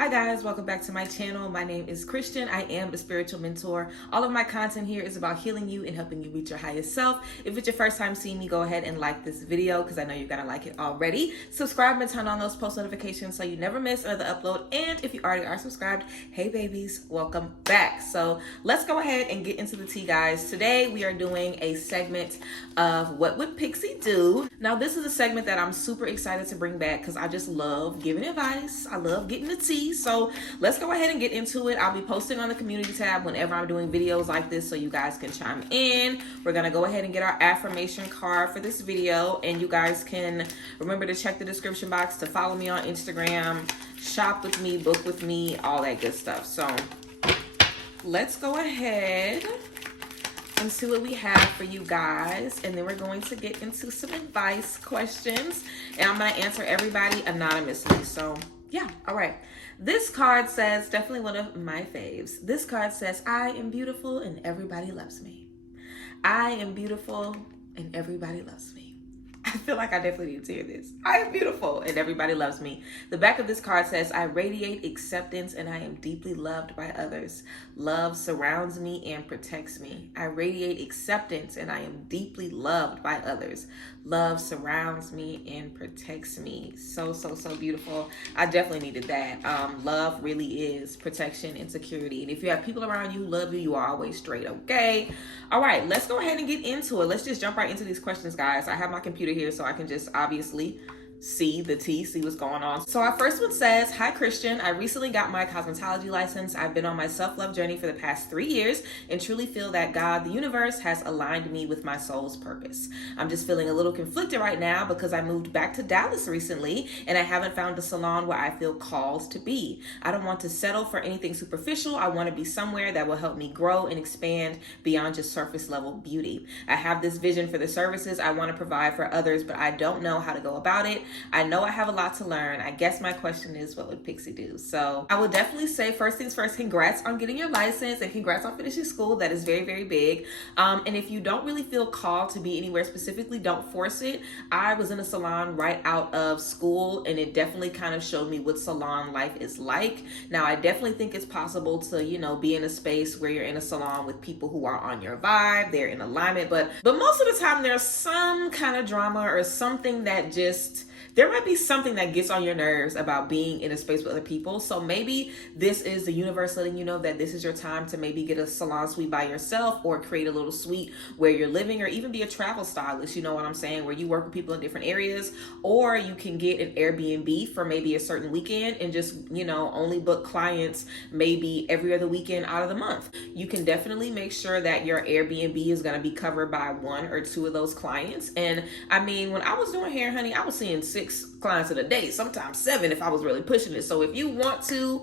Hi guys, welcome back to my channel. My name is Christian. I am a spiritual mentor. All of my content here is about healing you and helping you reach your highest self. If it's your first time seeing me, go ahead and like this video because I know you're gonna like it already. Subscribe and turn on those post notifications so you never miss another upload. And if you already are subscribed, hey babies, welcome back. So let's go ahead and get into the tea, guys. Today we are doing a segment of What Would Pixie Do? Now this is a segment that I'm super excited to bring back because I just love giving advice. I love getting the tea. So let's go ahead and get into it. I'll be posting on the community tab whenever I'm doing videos like this so you guys can chime in. We're gonna go ahead and get our affirmation card for this video, and you guys can remember to check the description box to follow me on Instagram, shop with me, book with me, all that good stuff. So let's go ahead and see what we have for you guys, and then we're going to get into some advice questions, and I'm going to answer everybody anonymously. So yeah, all right. This card says, definitely one of my faves. This card says, I am beautiful and everybody loves me. I am beautiful and everybody loves me. I feel like I definitely need to hear this. I am beautiful and everybody loves me. The back of this card says, I radiate acceptance and I am deeply loved by others. Love surrounds me and protects me. I radiate acceptance and I am deeply loved by others. Love surrounds me and protects me. So beautiful. I definitely needed that. Love really is protection and security. And if you have people around you who love you, you are always straight, okay? All right, let's go ahead and get into it. Let's just jump right into these questions, guys. I have my computer here so I can just obviously see the tea, see what's going on. So our first one says, hi Christian, I recently got my cosmetology license. I've been on my self-love journey for the past 3 years and truly feel that God, the universe, has aligned me with my soul's purpose. I'm just feeling a little conflicted right now because I moved back to Dallas recently and I haven't found a salon where I feel called to be. I don't want to settle for anything superficial. I want to be somewhere that will help me grow and expand beyond just surface level beauty. I have this vision for the services I want to provide for others, but I don't know how to go about it. I know I have a lot to learn. I guess my question is, what would Pixie do? So I would definitely say, first things first, congrats on getting your license and congrats on finishing school. That is very, very big. And if you don't really feel called to be anywhere specifically, don't force it. I was in a salon right out of school and it definitely kind of showed me what salon life is like. Now, I definitely think it's possible to, you know, be in a space where you're in a salon with people who are on your vibe, they're in alignment, but most of the time there's some kind of drama or something that just, there might be something that gets on your nerves about being in a space with other people. So maybe this is the universe letting you know that this is your time to maybe get a salon suite by yourself or create a little suite where you're living, or even be a travel stylist, you know what I'm saying, where you work with people in different areas, or you can get an Airbnb for maybe a certain weekend and just, you know, only book clients maybe every other weekend out of the month. You can definitely make sure that your Airbnb is going to be covered by 1 or 2 of those clients. And I mean, when I was doing hair, honey, I was seeing 6 clients in a day, sometimes 7 if I was really pushing it. So if you want to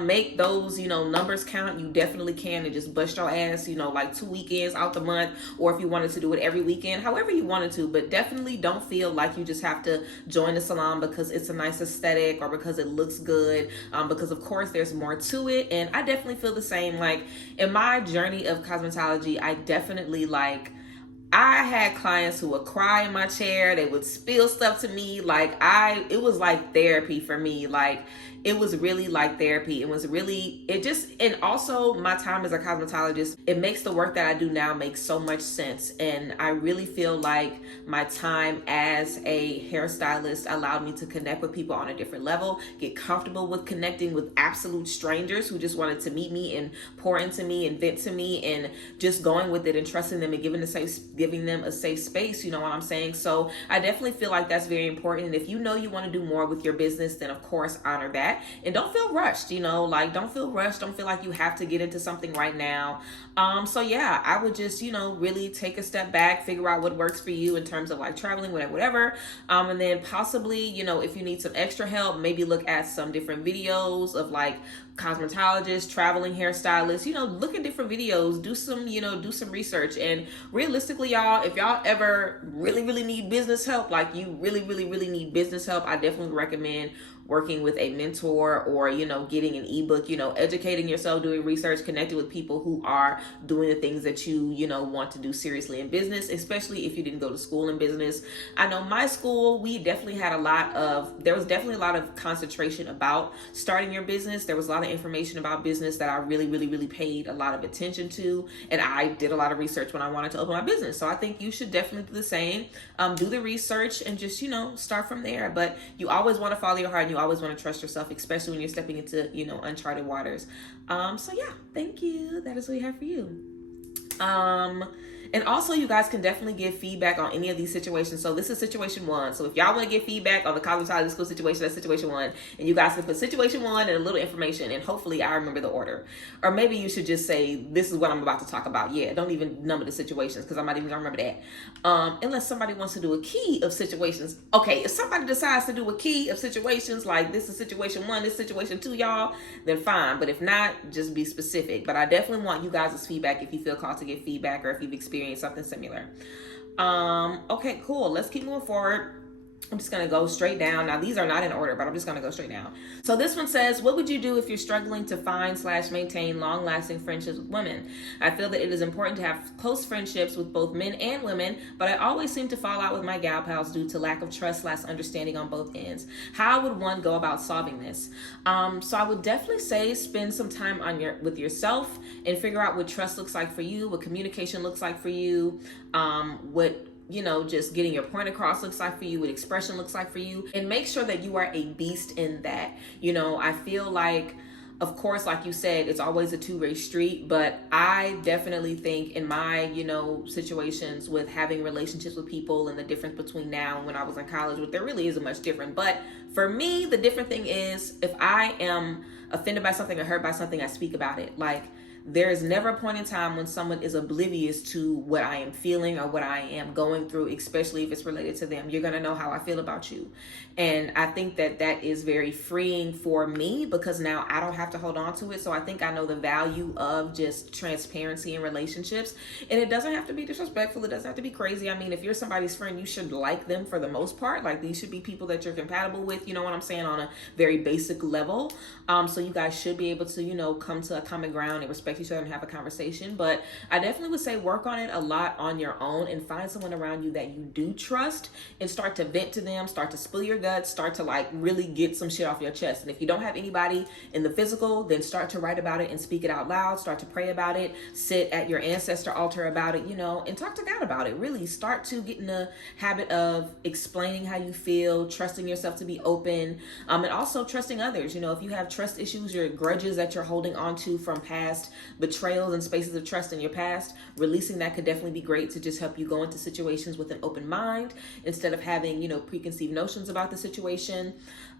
make those, you know, numbers count, you definitely can, and just bust your ass, you know, like 2 weekends out the month, or if you wanted to do it every weekend, however you wanted to. But definitely don't feel like you just have to join the salon because it's a nice aesthetic or because it looks good, because of course there's more to it. And I definitely feel the same. Like in my journey of cosmetology, I definitely I had clients who would cry in my chair. They would spill stuff to me. It was like therapy for me. It was really like therapy. And also my time as a cosmetologist, it makes the work that I do now make so much sense. And I really feel like my time as a hairstylist allowed me to connect with people on a different level, get comfortable with connecting with absolute strangers who just wanted to meet me and pour into me and vent to me, and just going with it and trusting them and giving them a safe space, you know what I'm saying? So I definitely feel like that's very important. And if you know you want to do more with your business, then of course honor that. And don't feel rushed, you know, don't feel rushed. Don't feel like you have to get into something right now. So yeah, I would just, you know, really take a step back, figure out what works for you in terms of traveling, whatever. And then possibly, you know, if you need some extra help, maybe look at some different videos of cosmetologists, traveling hairstylists, you know, look at different videos, do some research. And realistically, y'all, if y'all ever really need business help, you really need business help, I definitely recommend working with a mentor, or, you know, getting an ebook, you know, educating yourself, doing research, connecting with people who are doing the things that you know, want to do seriously in business, especially if you didn't go to school in business. I know my school, we definitely had there was definitely a lot of concentration about starting your business. There was a lot of information about business that I really, really, really paid a lot of attention to. And I did a lot of research when I wanted to open my business. So I think you should definitely do the same. Do the research and just, you know, start from there. But you always want to follow your heart, and you always want to trust yourself, especially when you're stepping into, you know, uncharted waters. So yeah, thank you. That is what we have for you. And also, you guys can definitely give feedback on any of these situations. So this is situation 1. So if y'all want to give feedback on the college side of the school situation, that's situation 1. And you guys can put situation 1 and a little information, and hopefully I remember the order. Or maybe you should just say, this is what I'm about to talk about. Yeah, don't even number the situations, because I'm not even gonna remember that. Unless somebody wants to do a key of situations. Okay, if somebody decides to do a key of situations, like this is situation 1, this is situation 2, y'all, then fine. But if not, just be specific. But I definitely want you guys' feedback if you feel called to give feedback, or if you've experienced something similar. Okay, cool. Let's keep moving forward. I'm just going to go straight down. Now, these are not in order, but I'm just going to go straight down. So this one says, what would you do if you're struggling to find/maintain long-lasting friendships with women? I feel that it is important to have close friendships with both men and women, but I always seem to fall out with my gal pals due to lack of trust/understanding on both ends. How would one go about solving this? So I would definitely say spend some time with yourself and figure out what trust looks like for you, what communication looks like for you, what, you know, just getting your point across looks like for you, what expression looks like for you, and make sure that you are a beast in that. You know, I feel like, of course, like you said, it's always a two-way street, but I definitely think in my, you know, situations with having relationships with people and the difference between now and when I was in college, well, there really isn't much different. But for me, the different thing is, if I am offended by something or hurt by something, I speak about it. Like, there is never a point in time when someone is oblivious to what I am feeling or what I am going through, especially if it's related to them. You're going to know how I feel about you. And I think that that is very freeing for me, because now I don't have to hold on to it. So I think I know the value of just transparency in relationships. And it doesn't have to be disrespectful. It doesn't have to be crazy. I mean, if you're somebody's friend, you should like them for the most part. Like, these should be people that you're compatible with, you know what I'm saying, on a very basic level. So you guys should be able to, you know, come to a common ground and respect each other and have a conversation. But I definitely would say work on it a lot on your own, and find someone around you that you do trust, and start to vent to them, start to spill your guts, start to like really get some shit off your chest. And if you don't have anybody in the physical, then start to write about it and speak it out loud, start to pray about it, sit at your ancestor altar about it, you know, and talk to God about it. Really start to get in the habit of explaining how you feel, trusting yourself to be open, and also trusting others. You know, if you have trust issues, your grudges that you're holding on to from past betrayals and spaces of trust in your past, releasing that could definitely be great to just help you go into situations with an open mind instead of having, you know, preconceived notions about the situation.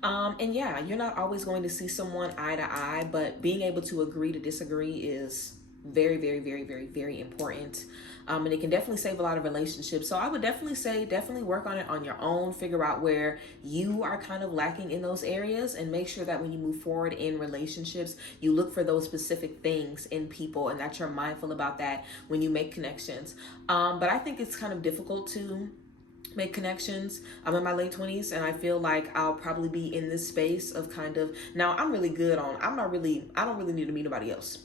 And yeah, you're not always going to see someone eye to eye, but being able to agree to disagree is very, very, very, very, very important. And it can definitely save a lot of relationships. So I would definitely say, definitely work on it on your own, figure out where you are kind of lacking in those areas, and make sure that when you move forward in relationships, you look for those specific things in people, and that you're mindful about that when you make connections. But I think it's kind of difficult to make connections. I'm in my late 20s, and I feel like I'll probably be in this space of kind of, now I'm really good on, I don't really need to meet nobody else.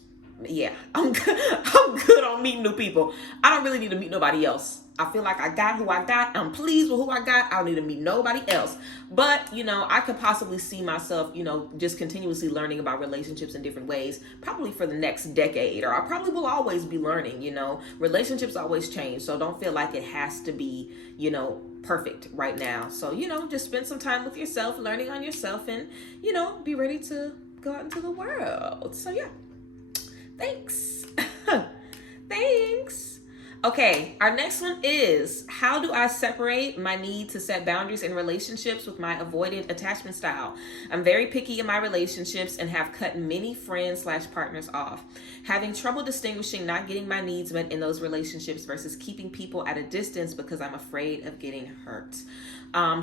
Yeah, I'm good on meeting new people. I don't really need to meet nobody else. I feel like I got who I got. I'm pleased with who I got. I don't need to meet nobody else. But, you know, I could possibly see myself, you know, just continuously learning about relationships in different ways, probably for the next decade, or I probably will always be learning, you know. Relationships always change, so don't feel like it has to be, you know, perfect right now. So, you know, just spend some time with yourself, learning on yourself, and, you know, be ready to go out into the world. So, yeah. Thanks. Thanks. Okay, our next one is, how do I separate my need to set boundaries in relationships with my avoidant attachment style? I'm very picky in my relationships and have cut many friends/partners off. Having trouble distinguishing not getting my needs met in those relationships versus keeping people at a distance because I'm afraid of getting hurt.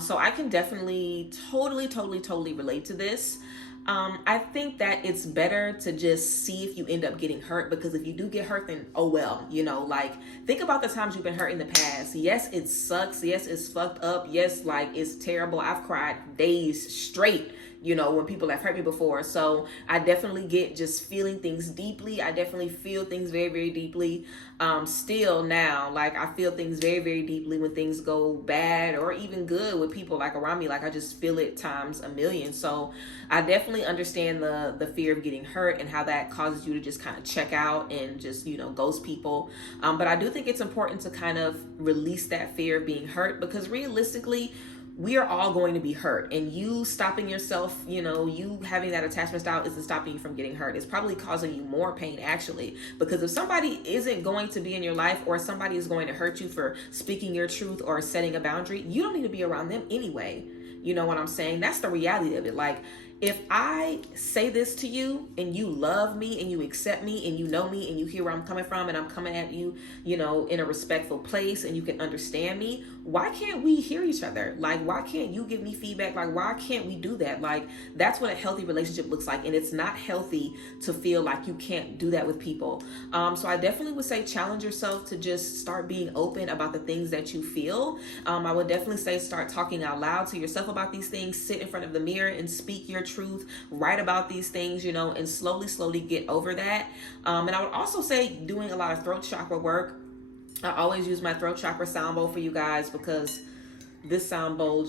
So I can definitely totally relate to this. I think that it's better to just see if you end up getting hurt, because if you do get hurt, then oh well, you know, like, think about the times you've been hurt in the past. Yes, it sucks. Yes, it's fucked up. Yes, like, it's terrible. I've cried days straight, when people have hurt me before. So I definitely get just feeling things deeply. I definitely feel things very, very deeply. Still now, like I feel things very, very deeply when things go bad or even good with people like around me. Like I just feel it times a million. So I definitely understand the fear of getting hurt and how that causes you to just kind of check out and just, ghost people. But I do think it's important to kind of release that fear of being hurt, because realistically, we are all going to be hurt, and you stopping yourself, you having that attachment style isn't stopping you from getting hurt. It's probably causing you more pain, actually, because if somebody isn't going to be in your life, or somebody is going to hurt you for speaking your truth or setting a boundary, you don't need to be around them anyway. You know what I'm saying? That's the reality of it. Like, if I say this to you and you love me and you accept me and you know me and you hear where I'm coming from and I'm coming at you, in a respectful place and you can understand me, why can't we hear each other? Like, why can't you give me feedback? Like, why can't we do that? Like, that's what a healthy relationship looks like. And it's not healthy to feel like you can't do that with people. So I definitely would say challenge yourself to just start being open about the things that you feel. I would definitely say start talking out loud to yourself about these things. Sit in front of the mirror and speak your truth, write about these things, and slowly get over that. And I would also say doing a lot of throat chakra work. I always use my throat chakra sound bowl for you guys, because this sound bowl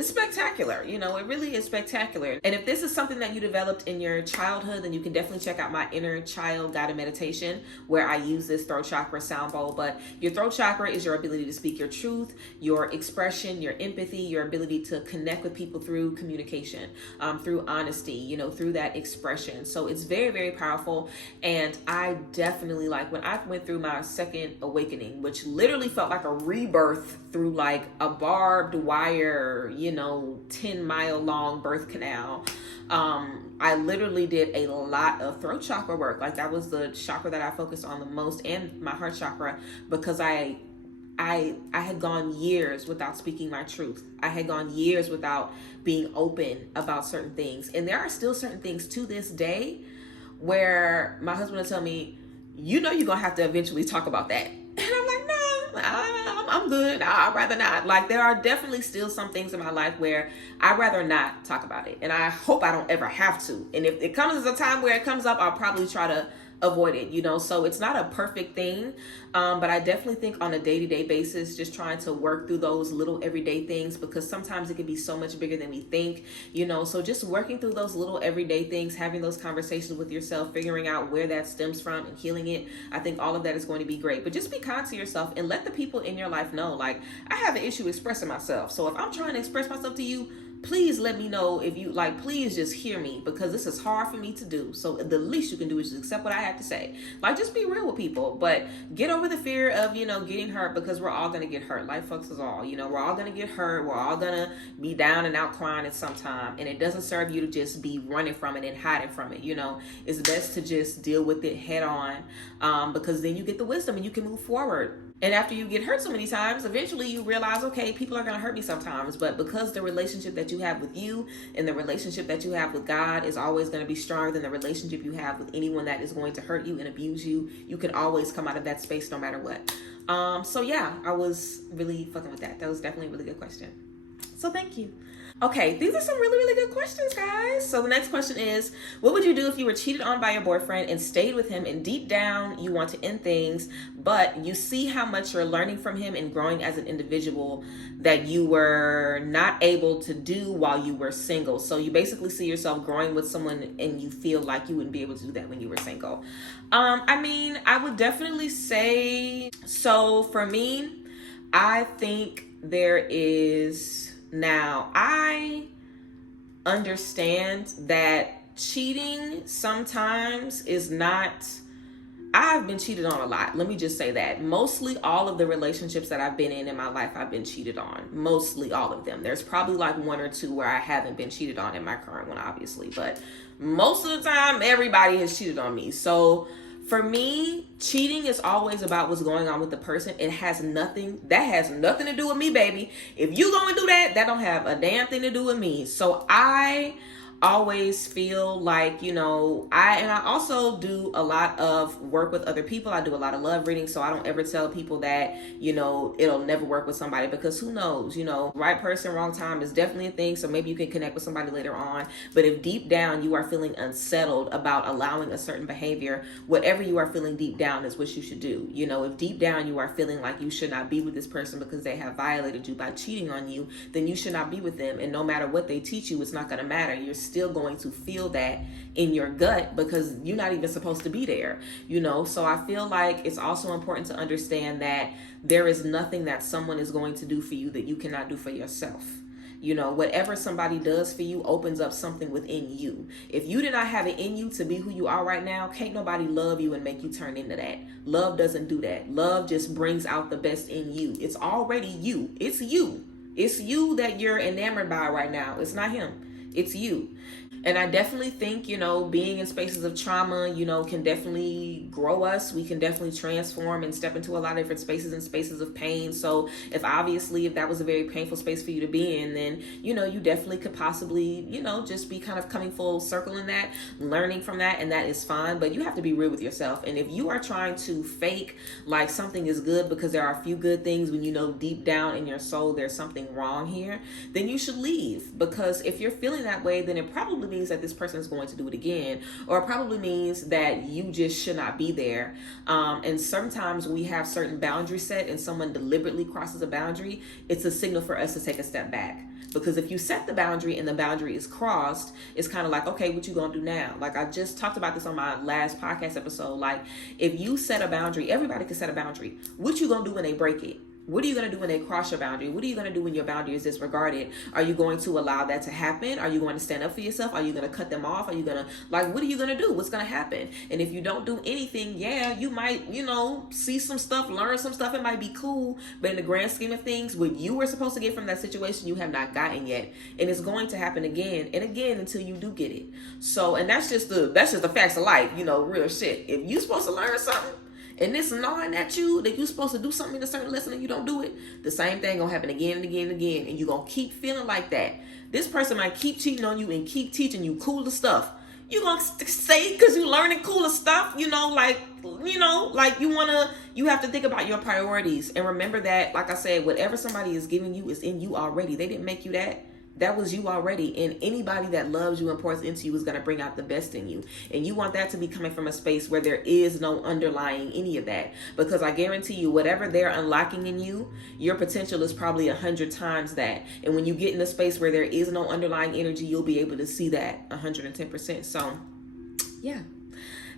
it's spectacular. It really is spectacular. And if this is something that you developed in your childhood, then you can definitely check out my inner child guided meditation, where I use this throat chakra sound bowl. But your throat chakra is your ability to speak your truth, your expression, your empathy, your ability to connect with people through communication, through honesty, through that expression. So it's very, very powerful. And I definitely, like, when I went through my second awakening, which literally felt like a rebirth through like a barbed wire, 10-mile long birth canal. I literally did a lot of throat chakra work. Like, that was the chakra that I focused on the most, and my heart chakra, because I had gone years without speaking my truth. I had gone years without being open about certain things. And there are still certain things to this day where my husband will tell me, you're going to have to eventually talk about that. And I'm like, no, I'm good. I'd rather not. Like, there are definitely still some things in my life where I'd rather not talk about it. And I hope I don't ever have to. And if it comes a time where it comes up, I'll probably try to avoid it, so it's not a perfect thing. But I definitely think on a day-to-day basis, just trying to work through those little everyday things, because sometimes it can be so much bigger than we think, so just working through those little everyday things, having those conversations with yourself, figuring out where that stems from and healing it. I think all of that is going to be great. But just be kind to yourself and let the people in your life know, like, I have an issue expressing myself. So if I'm trying to express myself to you, please let me know. If you like, please just hear me, because this is hard for me to do. So the least you can do is just accept what I have to say. Like, just be real with people, but get over the fear of, getting hurt, because we're all going to get hurt. Life fucks us all, we're all going to get hurt. We're all going to be down and out crying at some time. And it doesn't serve you to just be running from it and hiding from it. It's best to just deal with it head on, because then you get the wisdom and you can move forward. And after you get hurt so many times, eventually you realize, okay, people are going to hurt me sometimes. But because the relationship that you have with you and the relationship that you have with God is always going to be stronger than the relationship you have with anyone that is going to hurt you and abuse you, you can always come out of that space no matter what. So yeah, I was really fucking with that. That was definitely a really good question. So thank you. Okay, these are some really, really good questions, guys. So the next question is, what would you do if you were cheated on by your boyfriend and stayed with him, and deep down you want to end things, but you see how much you're learning from him and growing as an individual that you were not able to do while you were single? So you basically see yourself growing with someone and you feel like you wouldn't be able to do that when you were single. I would definitely say, so for me, I think there is... Now, I understand that cheating sometimes is not... I've been cheated on a lot. Let me just say that. Mostly all of the relationships that I've been in my life, I've been cheated on. Mostly all of them. There's probably like one or two where I haven't been cheated on, in my current one, obviously. But most of the time, everybody has cheated on me. So for me, cheating is always about what's going on with the person. That has nothing to do with me, baby. If you go and do that, that don't have a damn thing to do with me. So I always feel like, you know, I also do a lot of work with other people. I do a lot of love reading, so I don't ever tell people that, you know, it'll never work with somebody, because who knows, you know, right person, wrong time is definitely a thing. So maybe you can connect with somebody later on. But if deep down you are feeling unsettled about allowing a certain behavior, whatever you are feeling deep down is what you should do. You know, if deep down you are feeling like you should not be with this person because they have violated you by cheating on you, then you should not be with them. And no matter what they teach you, it's not going to matter. You're still going to feel that in your gut because you're not even supposed to be there, you know? So I feel like it's also important to understand that there is nothing that someone is going to do for you that you cannot do for yourself. You know, whatever somebody does for you opens up something within you. If you did not have it in you to be who you are right now, can't nobody love you and make you turn into that. Love doesn't do that. Love just brings out the best in you. It's already you. It's you. It's you that you're enamored by right now. It's not him. It's you. And I definitely think, you know, being in spaces of trauma, you know, can definitely grow us. We can definitely transform and step into a lot of different spaces and spaces of pain. So if that was a very painful space for you to be in, then, you know, you definitely could possibly, you know, just be kind of coming full circle in that, learning from that, and that is fine. But you have to be real with yourself. And if you are trying to fake like something is good because there are a few good things when you know deep down in your soul there's something wrong here, then you should leave. Because if you're feeling that way, then it probably means that this person is going to do it again, or it probably means that you just should not be there. And sometimes we have certain boundaries set and someone deliberately crosses a boundary, it's a signal for us to take a step back. Because if you set the boundary and the boundary is crossed, it's kind of like, okay, what you gonna do now? Like I just talked about this on my last podcast episode. Like if you set a boundary, everybody can set a boundary. What you gonna do when they break it? What are you going to do when they cross your boundary? What are you going to do when your boundary is disregarded? Are you going to allow that to happen? Are you going to stand up for yourself? Are you going to cut them off? Are you going to, like, what are you going to do? What's going to happen? And if you don't do anything, yeah, you might, you know, see some stuff, learn some stuff. It might be cool. But in the grand scheme of things, what you were supposed to get from that situation, you have not gotten yet. And it's going to happen again and again until you do get it. So, and that's just the facts of life, you know, real shit. If you're supposed to learn something, and this gnawing at you that you're supposed to do something in a certain lesson and you don't do it, the same thing gonna happen again and again and again. And you're gonna keep feeling like that. This person might keep cheating on you and keep teaching you cooler stuff. You gonna say because you learning cooler stuff, you know, like you have to think about your priorities. And remember that, like I said, whatever somebody is giving you is in you already. They didn't make you that. That was you already. And anybody that loves you and pours into you is going to bring out the best in you. And you want that to be coming from a space where there is no underlying any of that. Because I guarantee you, whatever they're unlocking in you, your potential is probably 100 times that. And when you get in a space where there is no underlying energy, you'll be able to see that 110%. So, yeah,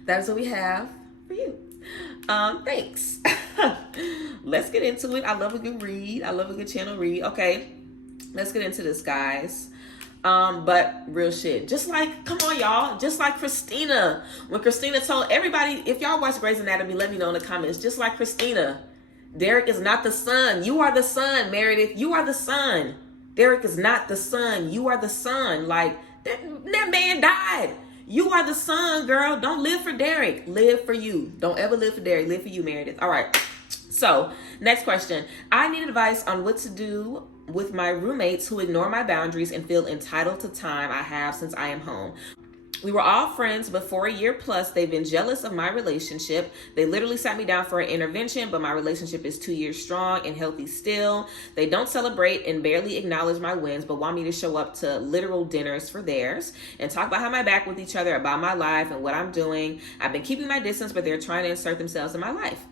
that is what we have for you. Thanks. Let's get into it. I love a good read. I love a good channel read. Okay. Let's get into this, guys. But real shit. Just like, come on, y'all. Just like Christina. When Christina told everybody, if y'all watch Grey's Anatomy, let me know in the comments. Just like Christina. Derek is not the son. You are the son, Meredith. You are the son. Derek is not the son. You are the son. Like, that man died. You are the son, girl. Don't live for Derek. Live for you. Don't ever live for Derek. Live for you, Meredith. All right. So, next question. I need advice on what to do with my roommates who ignore my boundaries and feel entitled to time I have since I am home. We were all friends, but for a year plus, they've been jealous of my relationship. They literally sat me down for an intervention, but my relationship is 2 years strong and healthy still. They don't celebrate and barely acknowledge my wins, but want me to show up to literal dinners for theirs and talk behind my back with each other about my life and what I'm doing. I've been keeping my distance, but they're trying to insert themselves in my life.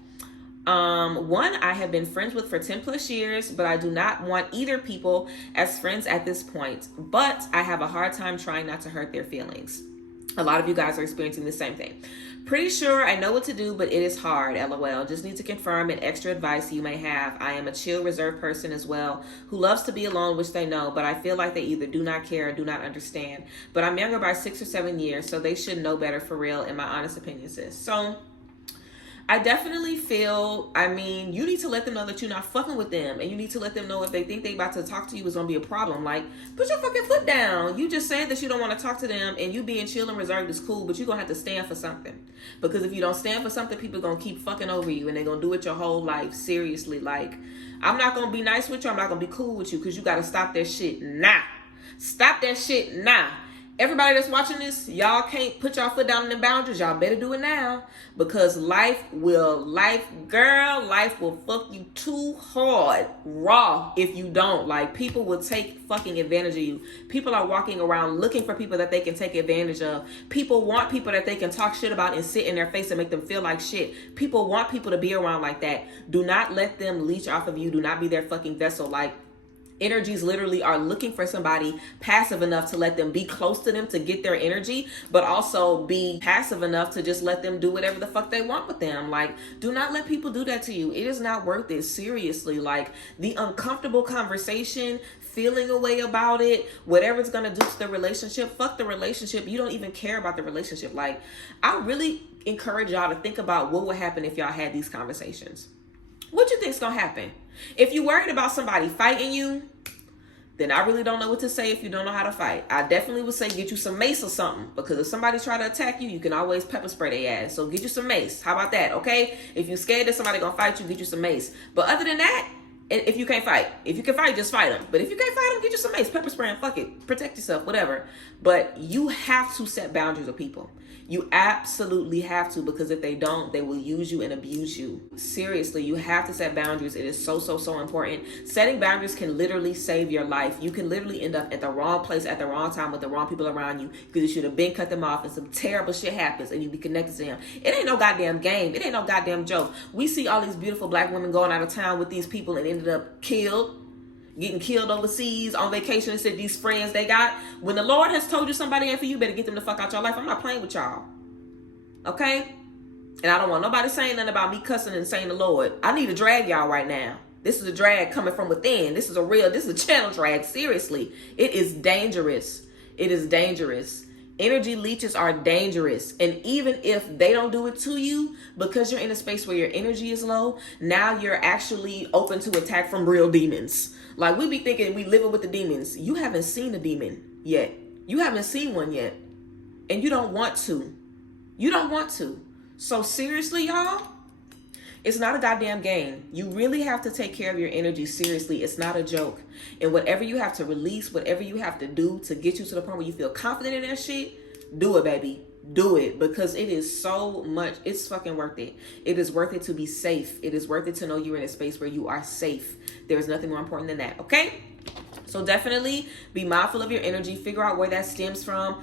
One I have been friends with for 10 plus years, but I do not want either people as friends at this point, but I have a hard time trying not to hurt their feelings. A lot of you guys are experiencing the same thing. Pretty sure I know what to do, but it is hard, LOL. Just need to confirm and extra advice you may have. I am a chill, reserved person as well who loves to be alone, which they know, but I feel like they either do not care or do not understand. But I'm younger by 6 or 7 years, so they should know better for real, in my honest opinion, sis. So I definitely feel, you need to let them know that you're not fucking with them. And you need to let them know if they think they about to talk to you is going to be a problem. Like, put your fucking foot down. You just said that you don't want to talk to them, and you being chill and reserved is cool, but you're going to have to stand for something. Because if you don't stand for something, people are going to keep fucking over you, and they're going to do it your whole life. Seriously. Like, I'm not going to be nice with you. I'm not going to be cool with you, because you got to stop that shit now. Stop that shit now. Everybody that's watching this, y'all can't put y'all foot down in the boundaries. Y'all better do it now, because life will fuck you too hard raw if you don't. Like, people will take fucking advantage of you. People are walking around looking for people that they can take advantage of. People want people that they can talk shit about and sit in their face and make them feel like shit. People want people to be around like that. Do not let them leech off of you. Do not be their fucking vessel. Like, energies literally are looking for somebody passive enough to let them be close to them to get their energy, but also be passive enough to just let them do whatever the fuck they want with them. Like, do not let people do that to you. It is not worth it. Seriously. Like, the uncomfortable conversation, feeling a way about it, whatever it's gonna do to the relationship, fuck the relationship. You don't even care about the relationship. Like, I really encourage y'all to think about what would happen if y'all had these conversations. What you think's gonna happen? If you're worried about somebody fighting you, then I really don't know what to say if you don't know how to fight. I definitely would say get you some mace or something, because if somebody try to attack you, you can always pepper spray their ass. So get you some mace. How about that, okay? If you're scared that somebody gonna fight you, get you some mace. But other than that, if you can't fight, if you can fight, just fight them. But if you can't fight them, get you some mace, pepper spray, and fuck it. Protect yourself, whatever. But you have to set boundaries with people. You absolutely have to, because if they don't, they will use you and abuse you. Seriously, you have to set boundaries. It is so, so, so important. Setting boundaries can literally save your life. You can literally end up at the wrong place at the wrong time with the wrong people around you, because you should have been cut them off and some terrible shit happens and you be connected to them. It ain't no goddamn game. It ain't no goddamn joke. We see all these beautiful black women going out of town with these people and ended up killed. Getting killed overseas on vacation and said these friends they got. When the Lord has told you somebody ain't for you, better get them the fuck out your life. I'm not playing with y'all. Okay? And I don't want nobody saying nothing about me cussing and saying the Lord. I need to drag y'all right now. This is a drag coming from within. This is a channel drag. Seriously. It is dangerous. It is dangerous. Energy leeches are dangerous. And even if they don't do it to you, because you're in a space where your energy is low, now you're actually open to attack from real demons. Like, we be thinking we living with the demons. You haven't seen a demon yet. You haven't seen one yet. And you don't want to. You don't want to. So seriously, y'all, it's not a goddamn game. You really have to take care of your energy seriously. It's not a joke. And whatever you have to release, whatever you have to do to get you to the point where you feel confident in that shit, do it, baby. Do it, because it is so much. It's fucking worth it. It is worth it to be safe. It is worth it to know you're in a space where you are safe. There's nothing more important than that, okay? So definitely be mindful of your energy. Figure out where that stems from.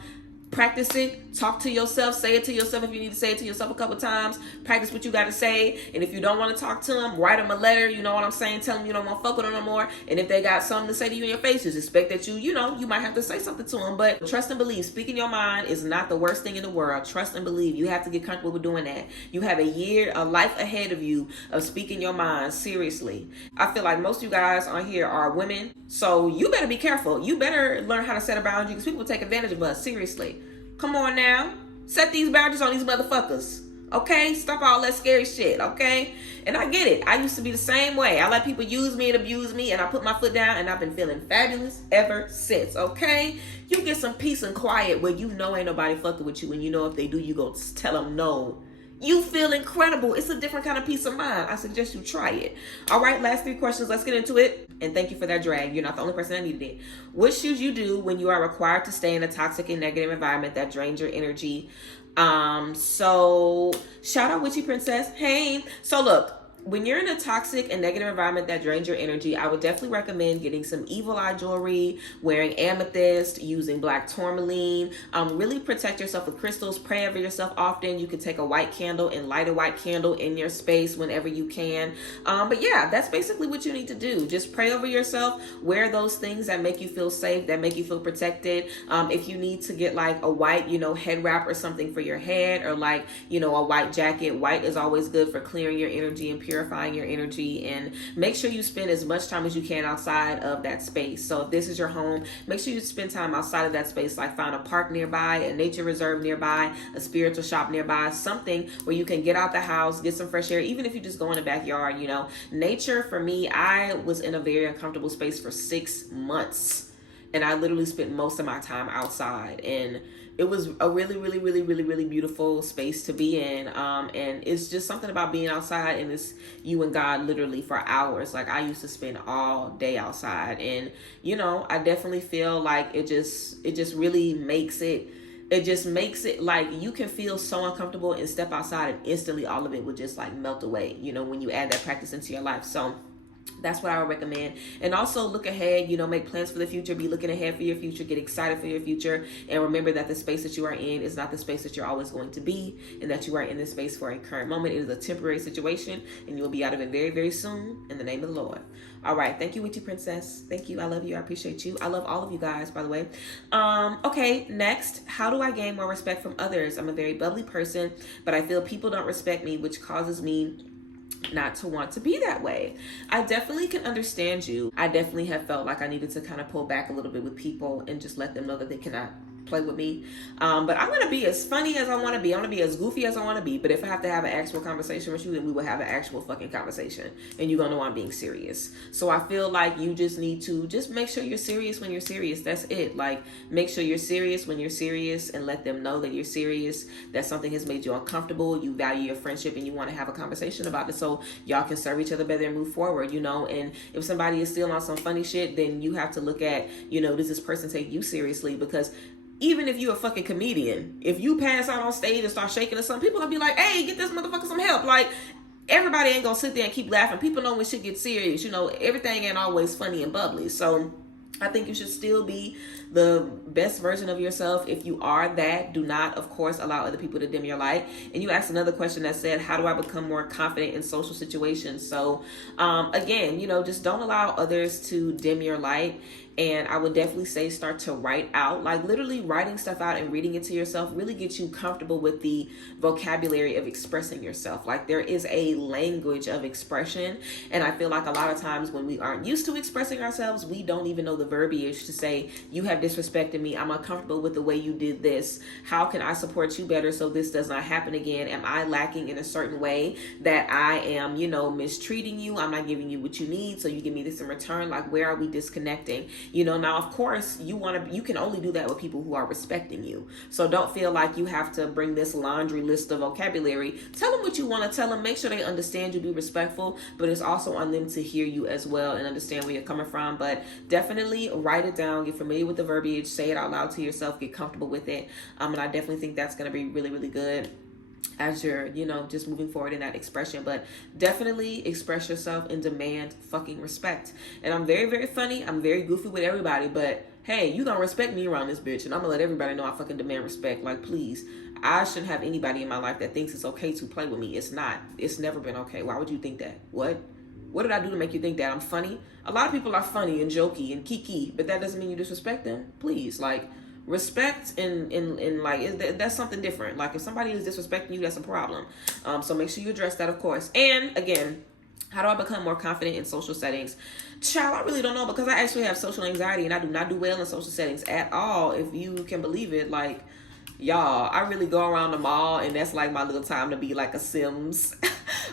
Practice it. Talk to yourself. Say it to yourself if you need to say it to yourself a couple times. Practice what you got to say. And if you don't want to talk to them, write them a letter. You know what I'm saying? Tell them you don't want to fuck with them no more. And if they got something to say to you in your face, just expect that you might have to say something to them. But trust and believe. Speaking your mind is not the worst thing in the world. Trust and believe. You have to get comfortable with doing that. You have a life ahead of you of speaking your mind. Seriously. I feel like most of you guys on here are women. So you better be careful. You better learn how to set a boundary, because people take advantage of us. Seriously. Come on now. Set these boundaries on these motherfuckers. Okay? Stop all that scary shit. Okay? And I get it. I used to be the same way. I let people use me and abuse me, and I put my foot down, and I've been feeling fabulous ever since. Okay? You get some peace and quiet where you know ain't nobody fucking with you, and you know if they do, you go tell them no. You feel incredible. It's a different kind of peace of mind. I suggest you try it. All right, last 3 questions. Let's get into it. And thank you for that drag. You're not the only person that needed it. What should you do when you are required to stay in a toxic and negative environment that drains your energy? So shout out Witchy Princess. Hey. So look, when you're in a toxic and negative environment that drains your energy, I would definitely recommend getting some evil eye jewelry, wearing amethyst, using black tourmaline. Really protect yourself with crystals. Pray over yourself often. You can take a white candle and light a white candle in your space whenever you can. But yeah, that's basically what you need to do. Just pray over yourself. Wear those things that make you feel safe, that make you feel protected. If you need to get like a white, head wrap or something for your head, or like, a white jacket. White is always good for clearing your energy and purifying your energy. And make sure you spend as much time as you can outside of that space. So if this is your home, make sure you spend time outside of that space, like find a park nearby, a nature reserve nearby, a spiritual shop nearby, something where you can get out the house, get some fresh air, even if you just go in the backyard. Nature, for me, I was in a very uncomfortable space for 6 months, and I literally spent most of my time outside. And it was a really, really, really, really, really beautiful space to be in. And it's just something about being outside, and it's you and God literally for hours. Like, I used to spend all day outside, and you know, I definitely feel like it just really makes it. It just makes it like you can feel so uncomfortable and step outside, and instantly all of it would just like melt away, you know, when you add that practice into your life. So that's what I would recommend. And also look ahead, you know, make plans for the future, be looking ahead for your future, get excited for your future. And remember that the space that you are in is not the space that you're always going to be, and that you are in this space for a current moment. It is a temporary situation, and you will be out of it very, very soon in the name of the Lord. All right. Thank you, Witchy Princess. Thank you. I love you. I appreciate you. I love all of you guys, by the way. Okay. Next, how do I gain more respect from others? I'm a very bubbly person, but I feel people don't respect me, which causes me not to want to be that way. I definitely can understand you. I definitely have felt like I needed to kind of pull back a little bit with people and just let them know that they cannot play with me. But I'm going to be as funny as I want to be. I'm going to be as goofy as I want to be. But if I have to have an actual conversation with you, then we will have an actual fucking conversation. And you're going to know I'm being serious. So I feel like you just need to just make sure you're serious when you're serious. That's it. Like, make sure you're serious when you're serious, and let them know that you're serious, that something has made you uncomfortable, you value your friendship, and you want to have a conversation about it so y'all can serve each other better and move forward, you know. And if somebody is still on some funny shit, then you have to look at, you know, does this person take you seriously? Because even if you're a fucking comedian, if you pass out on stage and start shaking or something, people gonna be like, hey, get this motherfucker some help. Like, everybody ain't gonna sit there and keep laughing. People know when shit gets serious. You know, everything ain't always funny and bubbly. So I think you should still be the best version of yourself. If you are that, do not, of course, allow other people to dim your light. And you asked another question that said, how do I become more confident in social situations? So again, you know, just don't allow others to dim your light. And I would definitely say start to write out, like literally writing stuff out and reading it to yourself really gets you comfortable with the vocabulary of expressing yourself. Like, there is a language of expression. And I feel like a lot of times when we aren't used to expressing ourselves, we don't even know the verbiage to say, you have disrespected me. I'm uncomfortable with the way you did this. How can I support you better so this does not happen again? Am I lacking in a certain way that I am, you know, mistreating you? I'm not giving you what you need, so you give me this in return. Like, where are we disconnecting? You know, now, of course, you can only do that with people who are respecting you. So don't feel like you have to bring this laundry list of vocabulary. Tell them what you want to tell them. Make sure they understand you, be respectful, but it's also on them to hear you as well and understand where you're coming from. But definitely write it down, get familiar with the verbiage, say it out loud to yourself, get comfortable with it. And I definitely think that's going to be really, really good as you're, you know, just moving forward in that expression. But definitely express yourself and demand fucking respect. And I'm very, very funny. I'm very goofy with everybody, but hey, you gonna respect me around this bitch, and I'm gonna let everybody know I fucking demand respect. Like, please, I shouldn't have anybody in my life that thinks it's okay to play with me. It's not. It's never been okay. Why would you think that? What did I do to make you think that I'm funny? A lot of people are funny and jokey and kiki, but that doesn't mean you disrespect them. Please, like, respect and like, that's something different. Like, if somebody is disrespecting you, that's a problem. So make sure you address that, of course. And again, how do I become more confident in social settings? Child, I really don't know, because I actually have social anxiety and I do not do well in social settings at all, if you can believe it. Like, y'all, I really go around the mall and that's like my little time to be like a Sims.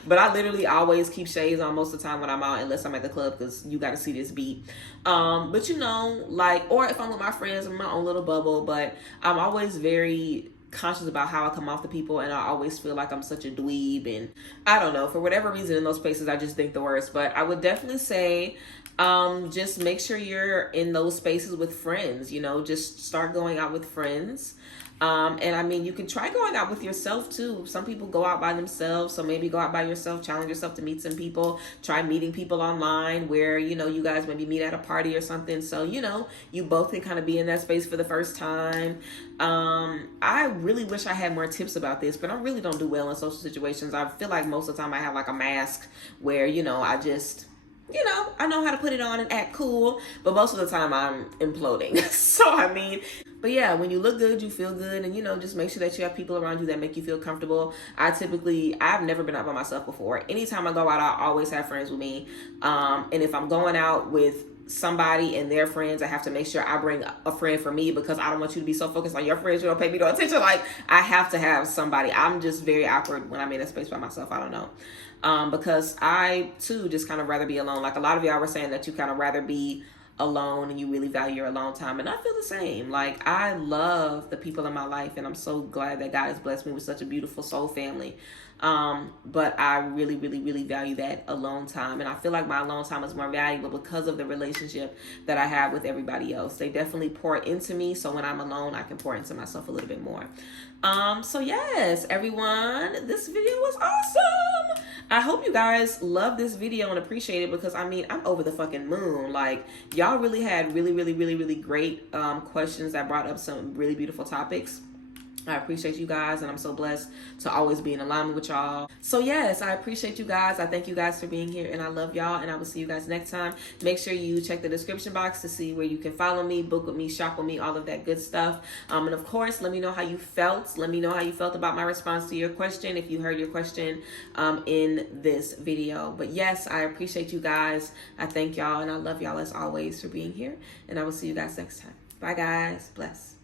But I literally always keep shades on most of the time when I'm out, unless I'm at the club, because you got to see this beat. But you know, like, or if I'm with my friends, I'm in my own little bubble. But I'm always very conscious about how I come off to people, and I always feel like I'm such a dweeb, and I don't know, for whatever reason in those places I just think the worst. But I would definitely say just make sure you're in those spaces with friends. You know, just start going out with friends. And I mean, you can try going out with yourself too. Some people go out by themselves, so maybe go out by yourself, challenge yourself to meet some people, try meeting people online where, you know, you guys maybe meet at a party or something. So, you know, you both can kind of be in that space for the first time. I really wish I had more tips about this, but I really don't do well in social situations. I feel like most of the time I have like a mask where, you know, I just, you know, I know how to put it on and act cool, but most of the time I'm imploding. So, I mean, but yeah, when you look good, you feel good, and, you know, just make sure that you have people around you that make you feel comfortable. I've never been out by myself before. Anytime I go out, I always have friends with me. And if I'm going out with somebody and their friends, I have to make sure I bring a friend for me, because I don't want you to be so focused on your friends you don't pay me no attention. Like, I have to have somebody. I'm just very awkward when I'm in a space by myself. I don't know. Because I too just kind of rather be alone. Like, a lot of y'all were saying that you kind of rather be alone and you really value your alone time. And I feel the same. Like, I love the people in my life, and I'm so glad that God has blessed me with such a beautiful soul family. But I really, really, really value that alone time. And I feel like my alone time is more valuable because of the relationship that I have with everybody else. They definitely pour into me. So when I'm alone, I can pour into myself a little bit more. So yes, everyone, this video was awesome. I hope you guys love this video and appreciate it, because I mean, I'm over the fucking moon. Like, y'all really had really, really, really, really great questions that brought up some really beautiful topics. I appreciate you guys, and I'm so blessed to always be in alignment with y'all. So yes, I appreciate you guys. I thank you guys for being here, and I love y'all, and I will see you guys next time. Make sure you check the description box to see where you can follow me, book with me, shop with me, all of that good stuff. And of course, let me know how you felt. Let me know how you felt about my response to your question, if you heard your question in this video. But yes, I appreciate you guys. I thank y'all, and I love y'all as always for being here, and I will see you guys next time. Bye guys. Bless.